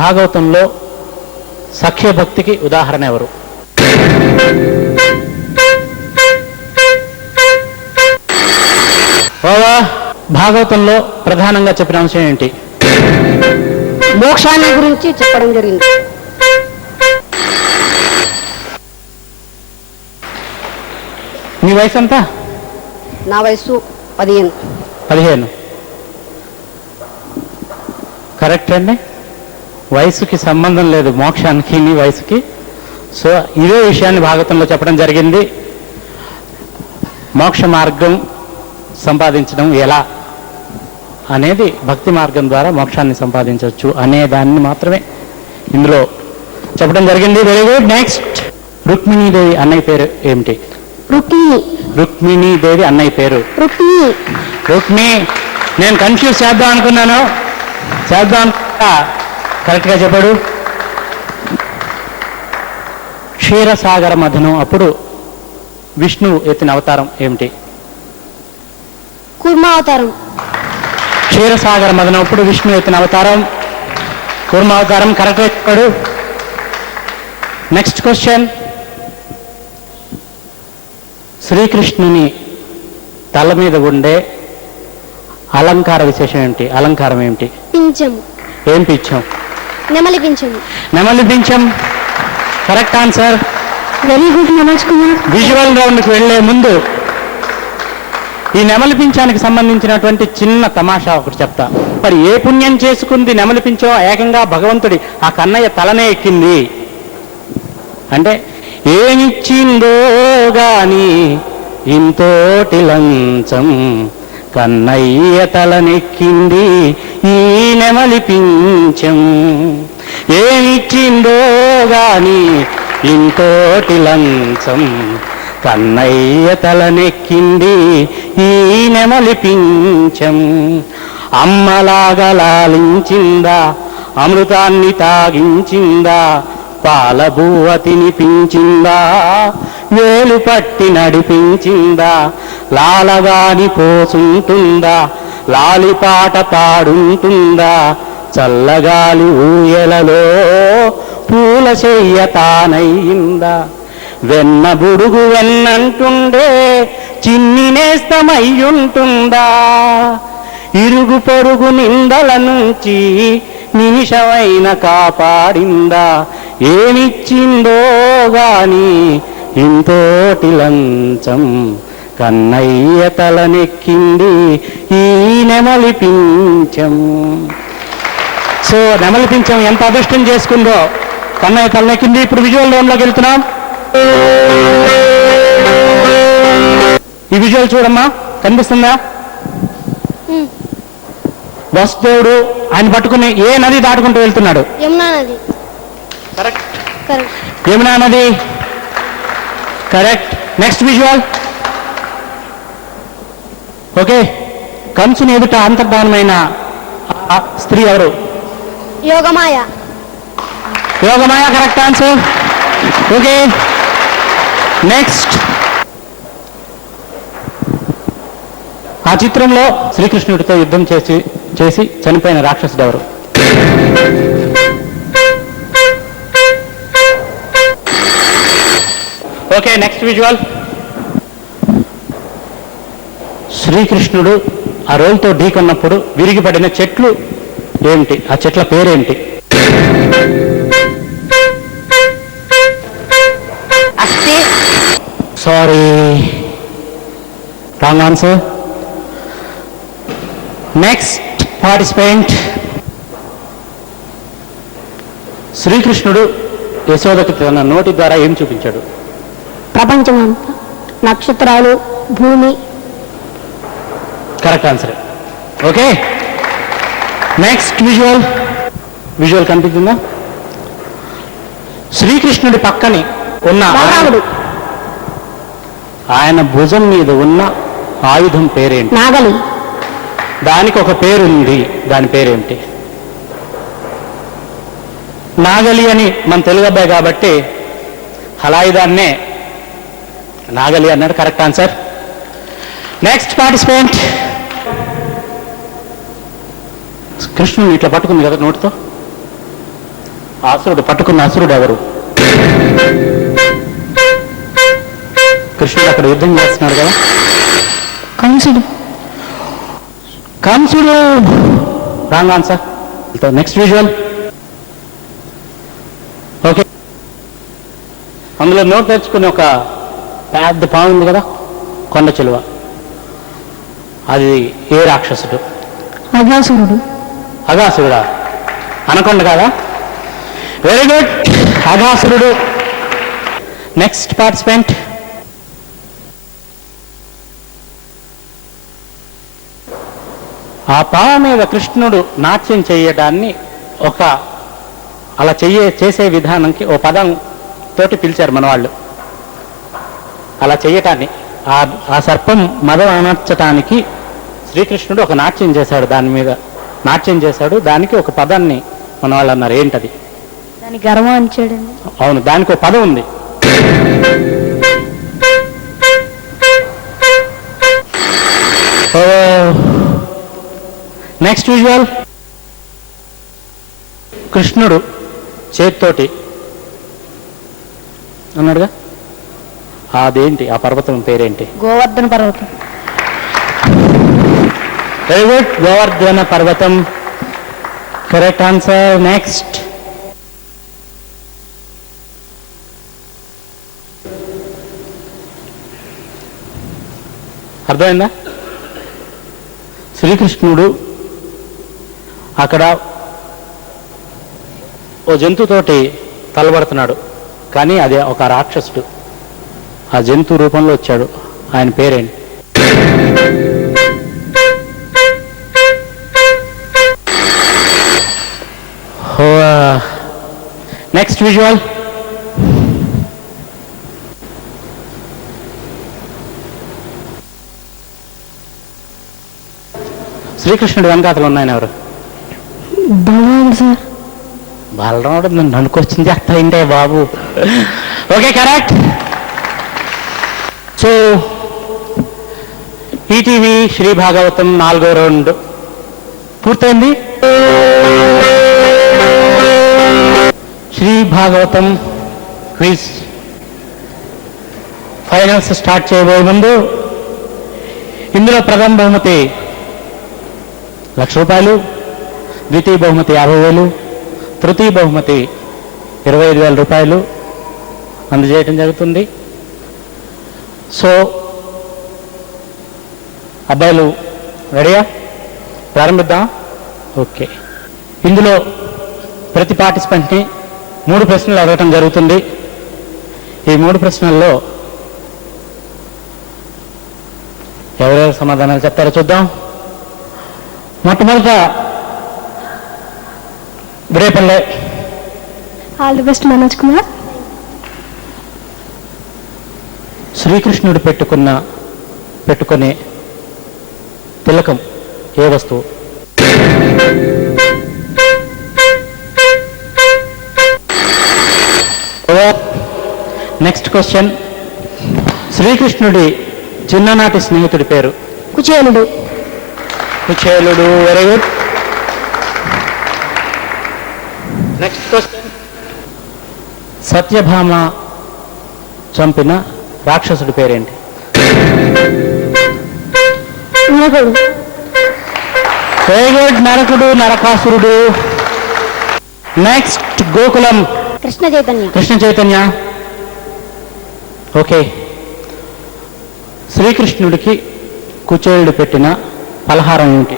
భాగవతంలో సఖ్య భక్తికి ఉదాహరణ ఎవరు? భాగవతంలో ప్రధానంగా చెప్పిన అంశం ఏంటి? మోక్షాన్ని గురించి చెప్పడం జరిగింది. మీ వయసు ఎంత? నా వయసు 15. 15. కరెక్ట్ అండి. వయసుకి సంబంధం లేదు మోక్షానికి నీ వయసుకి. సో ఇదే విషయాన్ని భాగవతంలో చెప్పడం జరిగింది. మోక్ష మార్గం సంపాదించడం ఎలా అనేది, భక్తి మార్గం ద్వారా మోక్షాన్ని సంపాదించవచ్చు అనే దాన్ని మాత్రమే ఇందులో చెప్పడం జరిగింది. Very good. నెక్స్ట్, రుక్మిణీదేవి అన్నయ్య పేరు ఏమిటి? రుక్మిణి. రుక్మిణీదేవి అన్నయ్య పేరు రుక్మిణి. రుక్మి. నేను కన్ఫ్యూజ్ చేద్దాం అనుకున్నాను, చేద్దాం. కరెక్ట్గా చెప్పాడు. క్షీరసాగర మథనం అప్పుడు విష్ణువు ఎత్తిన అవతారం ఏమిటి? కూర్మావతారం. క్షీరసాగర మథనం అప్పుడు విష్ణువు ఎత్తిన అవతారం కూర్మావతారం. కరెక్ట్గా చెప్పాడు. నెక్స్ట్ క్వశ్చన్, శ్రీకృష్ణుని తల మీద ఉండే అలంకార విశేషం ఏమిటి? అలంకారం ఏమిటి? పింఛము. ఏం పింఛం? నెమలి పింఛము. నెమలి పింఛం. Correct answer. Very good Manoj Kumar. Visual రౌండ్కి వెళ్లే ముందు ఈ నెమలి పింఛానికి సంబంధించినటువంటి చిన్న తమాషా ఒకటి చెప్తా. మరి ఏ పుణ్యం చేసుకుంది నెమలి పింఛం ఏకంగా భగవంతుడి ఆ కన్నయ్య తలనే ఎక్కింది అంటే, ఏమిచ్చిందో గాని ఇంతోటి లంచం కన్నయ్య తలనెక్కింది ఈ నెమలి పింఛం. ఏమిచ్చిందో గాని ఇంతోటి లంచం కన్నయ్య తలనెక్కింది ఈ నెమలి పింఛం. అమ్మలాగా లాలించిందా, అమృతాన్ని తాగించిందా, పాలబువ్వ తినిపించిందా, వేలు పట్టి నడిపించిందా, లాలగాని పోసుంటుందా, లాలిపాట పాడుంటుందా, చల్లగాలి ఊయలలో పూల చెయ్య తానయ్యిందా, వెన్న బుడుగు వెన్నంటుండే చిన్ని నేస్తమయ్యుంటుందా, ఇరుగు పొరుగు నిందల నుంచి నిమిషమైన కాపాడిందా, ఏమిచ్చిందో గాని ఇంతోటి లంచం కన్నయ్య తలనెక్కింది ఈ నెమలి పింఛం. సో నెమలి పింఛం ఎంత అదృష్టం చేసుకుందో, కన్నయ్య తలనెక్కింది. ఇప్పుడు విజువల్ రౌండ్లోకి వెళ్తున్నాం. ఈ విజువల్ చూడమ్మా, కనిపిస్తుందా? వసుదేవుడు ఆయన పట్టుకుని ఏ నది దాటుకుంటూ వెళ్తున్నాడు? యమునా నది. కరెక్ట్. కరెక్ట్. యమునా నది. కరెక్ట్. Next visual. ఓకే, కంసుని ఎదుట అంతర్ధానమైన ఆ స్త్రీ ఎవరు? Yogamaya. Yogamaya. Correct answer. Okay, next. ఆ చిత్రంలో శ్రీకృష్ణుడితో యుద్ధం చేసి చనిపోయిన రాక్షసుడు ఎవరు? Okay, next visual. శ్రీకృష్ణుడు ఆ రోల్తో ఢీకొన్నప్పుడు విరిగిపడిన చెట్లు ఏమిటి? ఆ చెట్ల పేరేంటి? Sorry, wrong answer. Next participant. శ్రీకృష్ణుడు యశోదకి తన నోటి ద్వారా ఏం చూపించాడు? ప్రపంచమంతా, నక్షత్రాలు, భూమి. Correct answer. Okay, next visual. Visual కనిపిస్తుందా? శ్రీకృష్ణుడి పక్కని ఉన్న బలరాముడు. ఆయన భుజం మీద ఉన్న ఆయుధం పేరేంటి? నాగలి. దానికి ఒక పేరు ఉంది, దాని పేరేమిటి? నాగలి అని మన తెలుగు అబ్బాయి కాబట్టి హలాయి దాన్నే నాగలి అన్నాడు. Correct answer. Next participant. కృష్ణుడు ఇట్లా పట్టుకుంది కదా నోటితో. అసురుడు పట్టుకున్న అసురుడు ఎవరు? కృష్ణుడు అక్కడ యుద్ధం చేస్తున్నాడు కదా. కంసుడు. కంసుడు wrong answer. Next visual. Okay, అందులో నోట్ తెచ్చుకుని ఒక పెద్ద పాము ఉంది కదా, కొండ చిలువ. అది ఏ రాక్షసుడు? అఘాసురుడు. అఘాసురుడా? అనకొండ కాదా? వెరీ గుడ్, అఘాసురుడు. Next participant. ఆ పాము మీద కృష్ణుడు నాట్యం చేయడాన్ని అలా చేసే విధానంకి ఓ పదం తోటి పిలిచారు మన వాళ్ళు. అలా చేయటాన్ని, ఆ సర్పం మదం అమర్చటానికి శ్రీకృష్ణుడు ఒక నాట్యం చేశాడు, దాని మీద నాట్యం చేశాడు. దానికి ఒక పదాన్ని మన వాళ్ళు అన్నారు. ఏంటది? దాని గర్వం అంచాడండి. అవును, దానికి ఒక పదం ఉంది. Next visual. కృష్ణుడు చేతితోటి అన్నాడుగా, అదేంటి? ఆ పర్వతం పేరేంటి? గోవర్ధన పర్వతం. వెరీ గుడ్, గోవర్ధన పర్వతం. Correct answer. నెక్స్ట్. అర్థమైందా? శ్రీకృష్ణుడు అక్కడ ఓ జంతుతోటి తలబడుతున్నాడు, కానీ అదే ఒక రాక్షసుడు ఆ జంతు రూపంలో వచ్చాడు. ఆయన పేరేంటి? Next visual. శ్రీకృష్ణుడు వెనకాతలు ఉన్నాయని ఎవరు? బలరాముడు సార్. బలరాముడు నన్ను క్వశ్చన్ చేస్తాయింటే బాబు. Okay, correct. So ETV Shri Bhagavatam 4వ రౌండ్ పూర్తయింది. Sri Bhagavatam quiz finals start చేయబోయే ముందు ఇందులో ప్రథమ బహుమతి 1,00,000 రూపాయలు, ద్వితీయ బహుమతి 50,000, తృతీయ బహుమతి 25,000 రూపాయలు అందజేయటం జరుగుతుంది. సో అబ్బాయిలు రెడీయా? ప్రారంభిద్దాం. ఓకే, ఇందులో ప్రతి పార్టిసిపెంట్ని 3 ప్రశ్నలు అడగటం జరుగుతుంది. ఈ 3 ప్రశ్నల్లో ఎవరెవరు సమాధానాలు చెప్తారో చూద్దాం. మొట్టమొదట Repalle. All the best Manoj Kumar. శ్రీకృష్ణుడు పెట్టుకునే తిలకం ఏ వస్తువు? Next question. శ్రీకృష్ణుడి చిన్ననాటి స్నేహితుడి పేరు? కుచేలుడు. కుచేలుడు. Very good. Next question. Satyabhama చంపిన రాక్షసుడి పేరేంటి? నరకుడు. వెరీ గుడ్, నరకుడు, నరకాసురుడు. నెక్స్ట్ గోకులం. కృష్ణ చైతన్య. కృష్ణ చైతన్య. ఓకే, శ్రీకృష్ణుడికి కుచేలుడు పెట్టిన పలహారం ఏమిటి?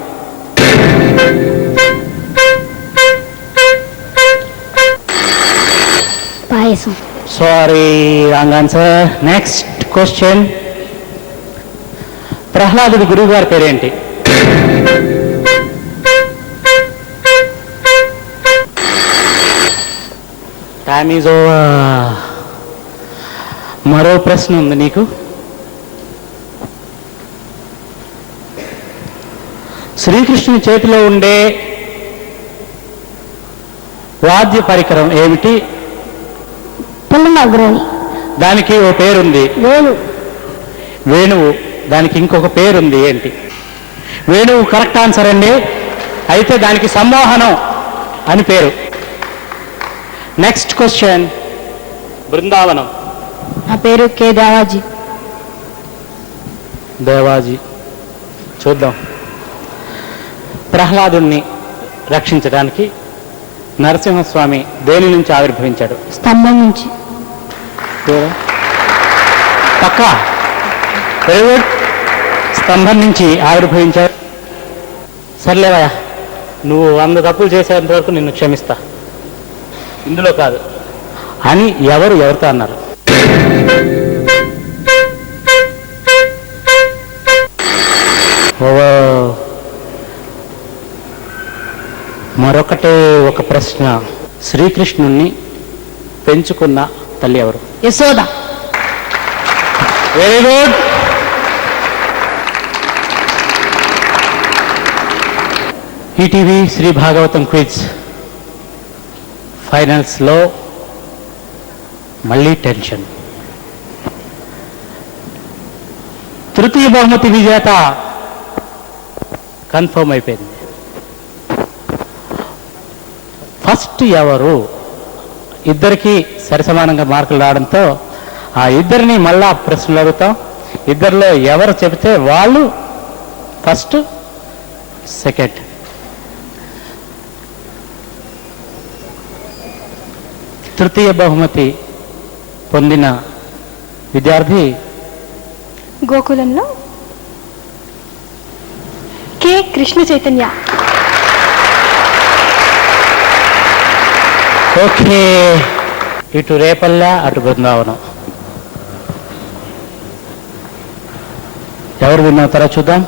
పాయసం. Sorry, wrong answer. Next question. ప్రహ్లాదుడి గురువు గారి పేరేంటి? Time is over. మరో ప్రశ్న ఉంది నీకు. శ్రీకృష్ణుని చేతిలో ఉండే వాద్య పరికరం ఏమిటి? పుల్లనగ్రోని. దానికి ఓ పేరుంది. వేణు. వేణువు. దానికి ఇంకొక పేరుంది. ఏంటి? వేణువు కరెక్ట్ ఆన్సర్ అండి. అయితే దానికి సమ్మోహనం అని పేరు. Next question. బృందావనం. నా పేరు కే దేవాజీ. దేవాజీ. చూద్దాం. ప్రహ్లాదుణ్ణి రక్షించడానికి నరసింహస్వామి దేని నుంచి ఆవిర్భవించాడు? స్తంభం నుంచి. పక్కా. Very good. స్తంభం నుంచి ఆవిర్భవించాడు. సర్లేవా, నువ్వు 100 తప్పులు చేసేంత వరకు నిన్ను క్షమిస్తా, ఇందులో కాదు అని ఎవరితో అన్నారు? మరొకటే ఒక ప్రశ్న. శ్రీకృష్ణుణ్ణి పెంచుకున్న తల్లి ఎవరు? Yashoda. Very good. ETV Shri Bhagavatam quiz ఫైనల్స్లో మళ్ళీ టెన్షన్. తృతీయ బహుమతి విజేత కన్ఫర్మ్ అయిపోయింది. ఫస్ట్ ఎవరు? ఇద్దరికి సరిసమానంగా మార్కులు రావడంతో ఆ ఇద్దరిని మళ్ళా ప్రశ్నలు అడుగుతాం. ఇద్దరిలో ఎవరు చెబితే వాళ్ళు ఫస్ట్, సెకండ్. తృతీయ బహుమతి పొందిన విద్యార్థి గోకులంలో కె కృష్ణ చైతన్య. ఓకే. ఇటు రేపల్ల, అటు బృందావనం. ఎవరు విన్ అవుతారో చూద్దాం.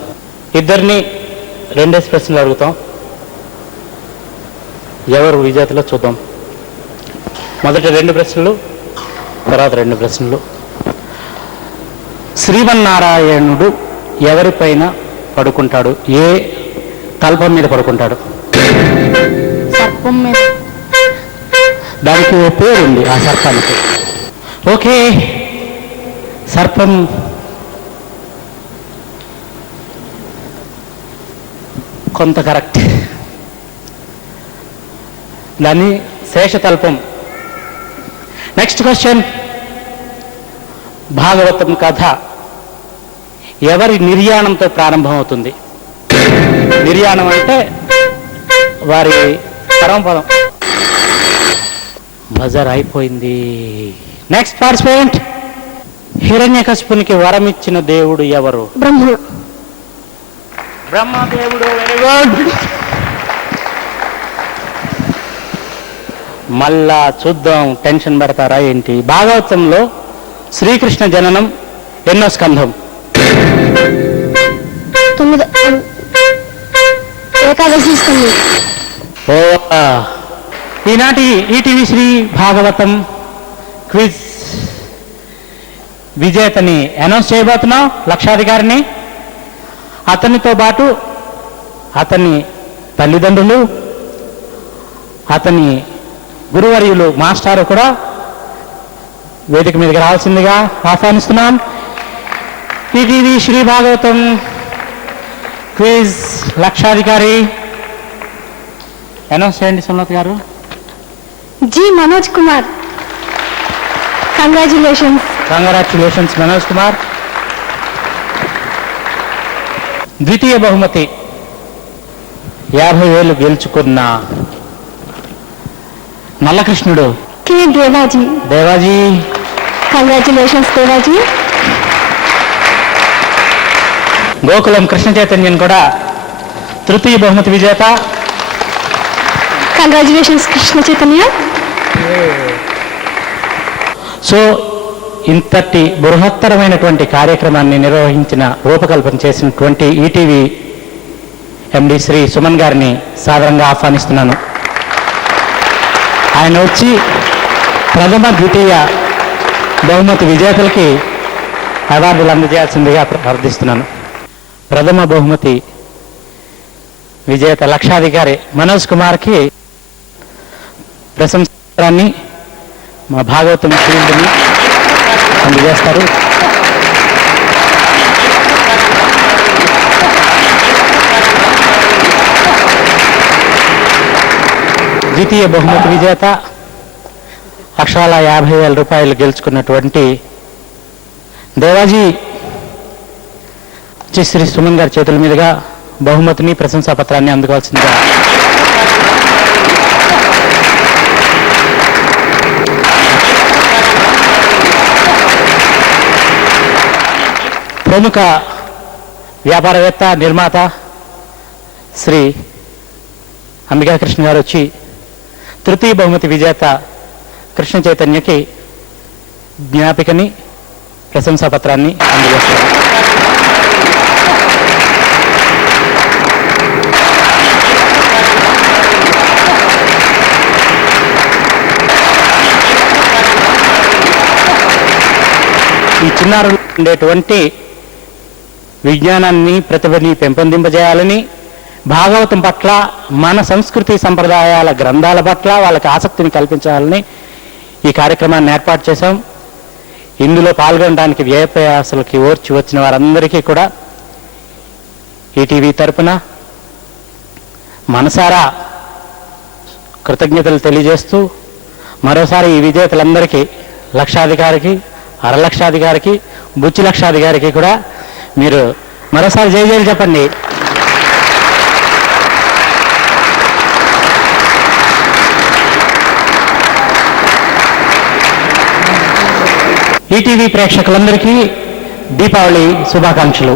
ఇద్దరిని 2 ప్రశ్నలు అడుగుతాం. ఎవరు విజేతలో చూద్దాం. మొదటి 2 ప్రశ్నలు, తర్వాత 2 ప్రశ్నలు. శ్రీమన్నారాయణుడు ఎవరిపైన పడుకుంటాడు? ఏ తల్పం మీద పడుకుంటాడు? సర్పం మీద. దానికి ఓ పేరు ఉంది ఆ సర్పానికి. ఓకే. సర్పం కొంత కరెక్ట్. దాన్ని శేషతల్పం. Next question. భాగవతం కథ ఎవరి నిర్యాణంతో ప్రారంభమవుతుంది? నిర్యాణం అంటే వారి పరమపదం. బజర్ అయిపోయింది. Next participant. హిరణ్యకశిపునికి వరం ఇచ్చిన దేవుడు ఎవరు? బ్రహ్మ. బ్రహ్మదేవుడు. Very good. మళ్ళా చూద్దాం, టెన్షన్ పెడతారా ఏంటి? భాగవతంలో శ్రీకృష్ణ జననం ఎన్నో స్కంధం? 9. ఏకాదశి స్కంధం. ఓ. ఈనాటి ఈటీవీ శ్రీ భాగవతం క్విజ్ విజేతని అనౌన్స్ చేయబోతున్నాం. లక్షాధికారిని, అతనితో పాటు అతని తల్లిదండ్రులు, అతని గురువర్యులు, మాస్టారు కూడా వేదిక మీదకి రావాల్సిందిగా ఆహ్వానిస్తున్నాం. ఈటీవీ శ్రీ భాగవతం క్విజ్ లక్షాధికారి అనౌన్స్ చేయండి సుమలత గారు. G Manoj Kumar. Congratulations. Congratulations Manoj Kumar. ద్వితీయ బహుమతి 50,000 గెలుచుకున్న నల్లకృష్ణుడు కె దేవాజీ. దేవాజీ. కంగ్రాచులేషన్స్ దేవాజీ. గోకులం కృష్ణ చైతన్యం కూడా తృతీయ బహుమతి విజేత. కంగ్రాచులేషన్స్ కృష్ణ చైతన్య. సో ఇంతటి బృహత్తరమైనటువంటి కార్యక్రమాన్ని నిర్వహించిన, రూపకల్పన చేసినటువంటి ఈటీవీ ఎండి శ్రీ సుమన్ గారిని సాదరంగా ఆహ్వానిస్తున్నాను. ఆయన వచ్చి ప్రథమ, ద్వితీయ బహుమతి విజేతలకి అవార్డులు అందజేయాల్సిందిగా ప్రార్థిస్తున్నాను. ప్రథమ బహుమతి విజేత లక్షాధికారి మనోజ్ కుమార్కి ప్రశంసని మా భాగవతం ఫీల్డ్ని అందజేస్తారు. ద్వితీయ బహుమతి విజేత అక్షరాల 50,000 రూపాయలు గెలుచుకున్నటువంటి దేవాజీ శ్రీ సుమన్ గారి చేతుల మీదుగా బహుమతిని ప్రశంసా పత్రాన్ని అందుకోవాల్సిందిగా ప్రముఖ వ్యాపారవేత్త నిర్మాత శ్రీ అంబికా కృష్ణ గారు వచ్చి తృతీయ బహుమతి విజేత కృష్ణ చైతన్యకి జ్ఞాపికని ప్రశంసా పత్రాన్ని అందజేస్తారు. ఈ చిన్నారులు ఉండేటువంటి విజ్ఞానాన్ని ప్రతిభని పెంపొందింపజేయాలని, భాగవతం పట్ల, మన సంస్కృతి సంప్రదాయాల గ్రంథాల పట్ల వాళ్ళకి ఆసక్తిని కల్పించాలని ఈ కార్యక్రమాన్ని ఏర్పాటు చేశాం. ఇందులో పాల్గొనడానికి వ్యయప్రయాసాలకి ఓర్చి వచ్చిన వారందరికీ కూడా ఈటీవీ తరపున మనసారా కృతజ్ఞతలు తెలియజేస్తూ మరోసారి ఈ విజేతలందరికీ లక్షాధికారికి, అరలక్షాధికారికి, బుచ్చి లక్షాధికారికి కూడా మీరు మరోసారి జై జైలు చెప్పండి. ఈటీవీ ప్రేక్షకులందరికీ దీపావళి శుభాకాంక్షలు.